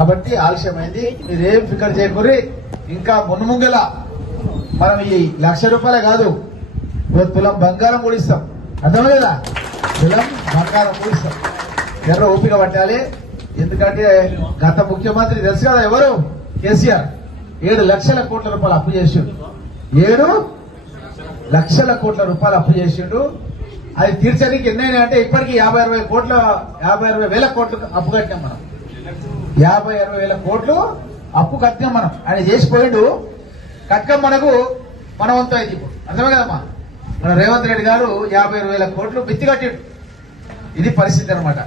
కాబట్టి ఆలస్యమైంది. మీరేం ఫికర్ చేయకూరి ఇంకా మున్ముంగల. మనం ఈ లక్ష రూపాయలే కాదు తులం బంగారం కూడిస్తాం అర్థం లేదా తులం బంగారం కూడిస్తాం ఎర్ర ఓపిక పట్టాలి. ఎందుకంటే గత ముఖ్యమంత్రి తెలుసు కదా ఎవరు? కేసీఆర్. ఏడు లక్షల కోట్ల రూపాయలు అప్పు చేసిండు. ఏడు లక్షల కోట్ల రూపాయలు అప్పు చేసిండు. అది తీర్చడానికి ఎన్నైనా అంటే ఇప్పటికీ యాభై అరవై కోట్ల యాభై అరవై వేల కోట్లు అప్పు కట్టాం మనం. యాభై అరవై వేల కోట్లు అప్పు కట్టాం మనం. ఆయన చేసిపోయిండు. కట్టం మనకు మనవంతం అయింది ఇప్పుడు. అర్థమే కదమ్మా? మన రేవంత్ రెడ్డి గారు యాభై అరవై వేల కోట్లు బిత్తి కట్టిండు. ఇది పరిస్థితి అనమాట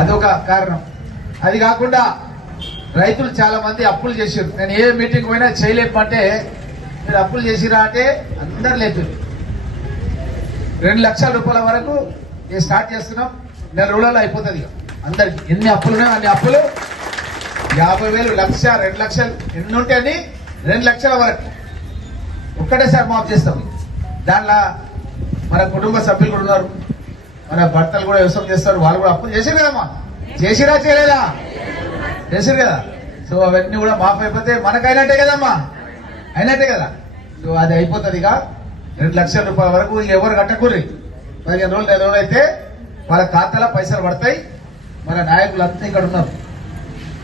అదొక కారణం. అది కాకుండా రైతులు చాలా మంది అప్పులు చేసారు నేను ఏ మీటింగ్ పోయినా చేయలేమంటే మీరు అప్పులు చేసిరా అంటే అందరు లేదు రెండు లక్షల రూపాయల వరకు స్టార్ట్ చేస్తున్నాం? నెల రోజులలో అయిపోతుంది అందరికి ఎన్ని అప్పులు ఉన్నాయో అన్ని అప్పులు యాభై వేలు లక్ష రెండు లక్షలు. ఎన్ని ఉంటే అన్ని? రెండు లక్షల వరకు. ఒక్కటేసారి మాఫ్ చేస్తాం. దాంట్లో మన కుటుంబ సభ్యులు కూడా ఉన్నారు. మన భర్తలు కూడా వ్యవసాయం చేస్తారు. వాళ్ళు కూడా అప్పులు చేసారు కదమ్మా? చేసిరా చేయలేదా? చేసారు కదా. సో అవన్నీ కూడా మాఫ్ అయిపోతే మనకైనట్టే కదమ్మా? అయినట్టే కదా. సో అది అయిపోతుంది ఇక. రెండు లక్షల రూపాయల వరకు ఎవరు కట్టకూరి? పదిహేను రోజులు నెల రోజులు అయితే వాళ్ళ ఖాతాలో పైసలు పడతాయి. మన నాయకులు అంతా ఇక్కడ ఉన్నారు.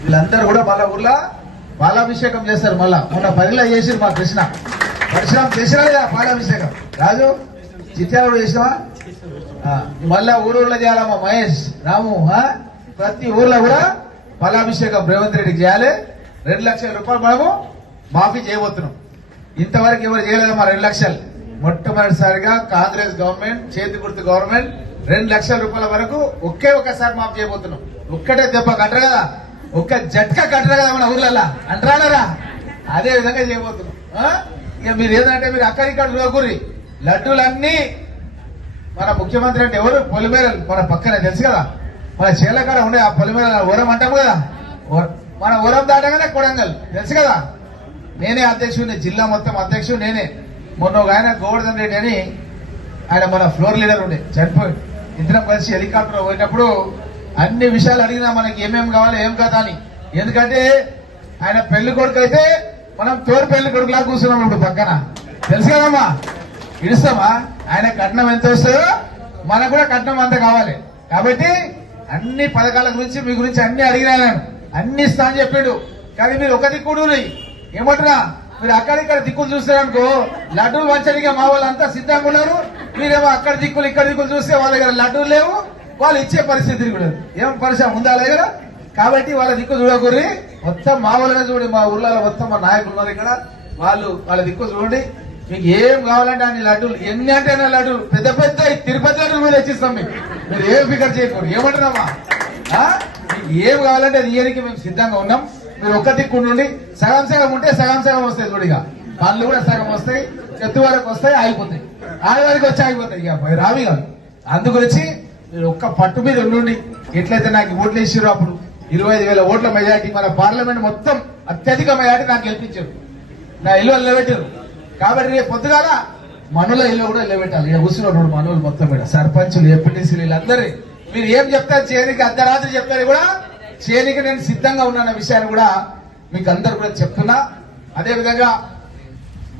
వీళ్ళందరూ కూడా మళ్ళా ఊర్లో పాలాభిషేకం చేస్తారు మళ్ళా. మొన్న పదిలో చేసిరు మా కృష్ణ. పరిశ్రమ చేసినా లేదా పాలాభిషేకం? రాజు చిత్యాల కూడా చేసినావా? మళ్ళా ఊరూర్లో చేయాలమ్మా మహేష్ రాము ప్రతి ఊర్లో కూడా పాలాభిషేకం రేవంత్ రెడ్డికి చేయాలి. రెండు లక్షల రూపాయలు మనము మాఫీ చేయబోతున్నాం. ఇంతవరకు ఎవరు చేయలేదమ్మా రెండు లక్షలు. మొట్టమొదటిసారిగా కాంగ్రెస్ గవర్నమెంట్ చేతి గుర్తు గవర్నమెంట్ రెండు లక్షల రూపాయల వరకు ఒకే ఒక్కసారి మాఫ్ చేయబోతున్నాం. ఒక్కటే దెబ్బ కట్టరు కదా. ఒక్క జట్కా కట్టరు కదా మన ఊర్లలో? అంటారా అదే విధంగా చేయబోతున్నాం. ఇక మీరు ఏంటంటే మీరు అక్కడిక్కడ చూడకూరి లడ్డూలన్నీ మన ముఖ్యమంత్రి అంటే ఎవరు? పొలిమేరలు. మన పక్కన తెలుసు కదా? మన చేలకాడ ఉండే ఆ పొలిమేర ఊరం అంటాం కదా? మన ఊరం దాటగానే కొడంగల్. తెలుసు కదా? నేనే అధ్యక్షుడిని జిల్లా మొత్తం అధ్యక్షుడు నేనే. మొన్న ఒక ఆయన గోవర్ధన్ రెడ్డి అని ఆయన మన ఫ్లోర్ లీడర్ ఉండే. చనిపోయి ఇద్దరం కలిసి హెలికాప్టర్ పోయినప్పుడు అన్ని విషయాలు అడిగినా మనకి ఏమేమి కావాలి ఏం కదా అని. ఎందుకంటే ఆయన పెళ్ళి కొడుకు అయితే మనం తోడు పెళ్ళి కొడుకులా కూర్చున్నాం ఇప్పుడు పక్కన. తెలుసు కదమ్మా? ఇడుస్తామా ఆయన కట్నం ఎంత వస్తుందో మనకు కూడా కట్నం అంత కావాలి. కాబట్టి అన్ని పథకాల గురించి మీ గురించి అన్ని అడిగినా నేను. అన్ని ఇస్తా అని చెప్పాడు. కానీ మీరు ఒక దిక్కుడు ఏమంటున్నా? మీరు అక్కడిక్కడ దిక్కులు చూస్తారనుకో లడ్డూలు వంచడానికి మా వాళ్ళంతా సిద్ధంగా ఉన్నారు. మీరేమో అక్కడ దిక్కులు ఇక్కడ దిక్కులు చూస్తే వాళ్ళ దగ్గర లడ్డూలు లేవు. వాళ్ళు ఇచ్చే పరిస్థితి కూడా ఏం పరిశ్రమ ఉందా దగ్గర కాబట్టి వాళ్ళ దిక్కు చూడకూరి మొత్తం మామూలుగా చూడండి మా ఊర్లలో మొత్తం మా నాయకులు ఉన్నారు ఇక్కడ. వాళ్ళు వాళ్ళ దిక్కు చూడండి. మీకు ఏం కావాలంటే అన్ని లడ్డూలు ఎన్ని అంటే అన్ని లడ్డూలు పెద్ద పెద్ద తిరుపతి లడ్డూలు మీద తెచ్చిస్తాం మీకు. మీరు ఏం ఫికర్ చేయకూడదు ఏమంటున్నామా మీకు ఏం కావాలంటే అది ఇయ్యడానికి మేము సిద్ధంగా ఉన్నాం. మీరు ఒక్క దిక్కు నుండి సగం సగం ఉంటే సగం సగం వస్తాయి చూడిగా పనులు కూడా సగం వస్తాయి చెత్తు వరకు వస్తాయి ఆగిపోతాయి. ఆడి వరకు వచ్చి ఆగిపోతాయి ఇక రావి కాదు వచ్చి నేను ఒక్క పట్టు మీద ఉండి ఎట్లయితే నాకు ఓట్లు వేసారు అప్పుడు ఇరవై ఐదు వేల ఓట్ల మెజార్టీ మన పార్లమెంట్ మొత్తం అత్యధిక మెజార్టీ నాకు గెలిపించారు. నా ఇల్లు నిలబెట్టారు కాబట్టి రేపు పొద్దుగాల మనుల ఇల్లు కూడా నిలబెట్టాలి. ఇక్కడ కూర్చున్నాడు మనులు మొత్తం మీద. సర్పంచులు ఎంపీటీసీలు వీళ్ళందరూ మీరు ఏం చెప్తారు? చేయనికి అర్ధరాత్రి చెప్తారు కూడా. చేయనికి నేను సిద్ధంగా ఉన్నాన్న విషయాన్ని కూడా మీకు అందరు కూడా చెప్తున్నా. అదే విధంగా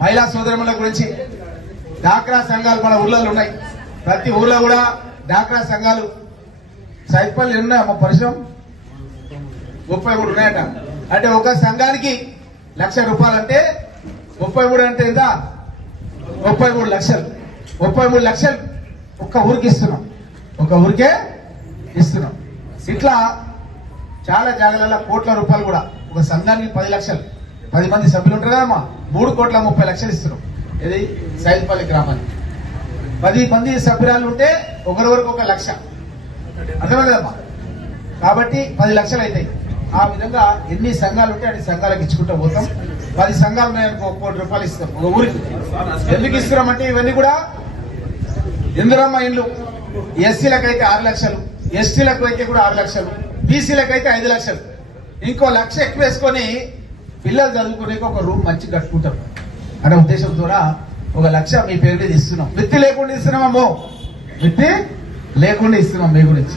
మహిళా సోదరముల గురించి డాక్రా సంఘాలు మన ఊళ్ళలో ఉన్నాయి. ప్రతి ఊర్లో కూడా డాక్రా సంఘాలు సైపల్ ఉన్నాయి మా పరిశ్రమ? ముప్పై మూడు ఉన్నాయట. అంటే ఒక సంఘానికి లక్ష రూపాయలు అంటే ముప్పై మూడు అంటే ఎంత? ముప్పై మూడు లక్షలు. ముప్పై మూడు లక్షలు ఒక్క ఊరికి ఇస్తున్నాం. ఒక ఊరికే ఇస్తున్నాం. ఇట్లా చాలా జాగాలలో కోట్ల రూపాయలు కూడా ఒక సంఘానికి పది లక్షలు. పది మంది సభ్యులు ఉంటారు కదమ్మా? మూడు కోట్ల ముప్పై లక్షలు ఇస్తున్నాం. ఇది సైల్పల్లి గ్రామానికి. పది మంది సభ్యురాలు ఉంటే ఒకరి వరకు ఒక లక్ష. అర్థమైందమ్మా? కాబట్టి పది లక్షలు అవుతాయి. ఆ విధంగా ఎన్ని సంఘాలు ఉంటే అన్ని సంఘాలకు ఇచ్చుకుంటూ పోతాం. పది సంఘాలు ఉన్నాయనుకో ఒక కోటి రూపాయలు ఇస్తాం ఒక ఊరికి. ఎందుకు ఇస్తున్నామంటే ఇవన్నీ కూడా ఇందిరమ్మ ఇండ్లు. ఎస్సీలకు అయితే ఆరు లక్షలు ఎస్టీలకు అయితే కూడా ఆరు లక్షలు బీసీలకు అయితే ఐదు లక్షలు. ఇంకో లక్ష ఎక్కువ వేసుకొని పిల్లలు చదువుకునే ఒక రూమ్ మంచి కట్టుకుంటారు. అనే ద్వారా ఒక లక్ష మీ పేరు మీద ఇస్తున్నాం. వృత్తి లేకుండా ఇస్తున్నామమ్మో వృత్తి లేకుండా ఇస్తున్నాం మీ గురించి.